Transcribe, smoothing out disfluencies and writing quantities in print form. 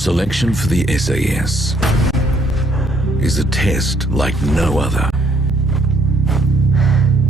Selection for the SAS is a test like no other.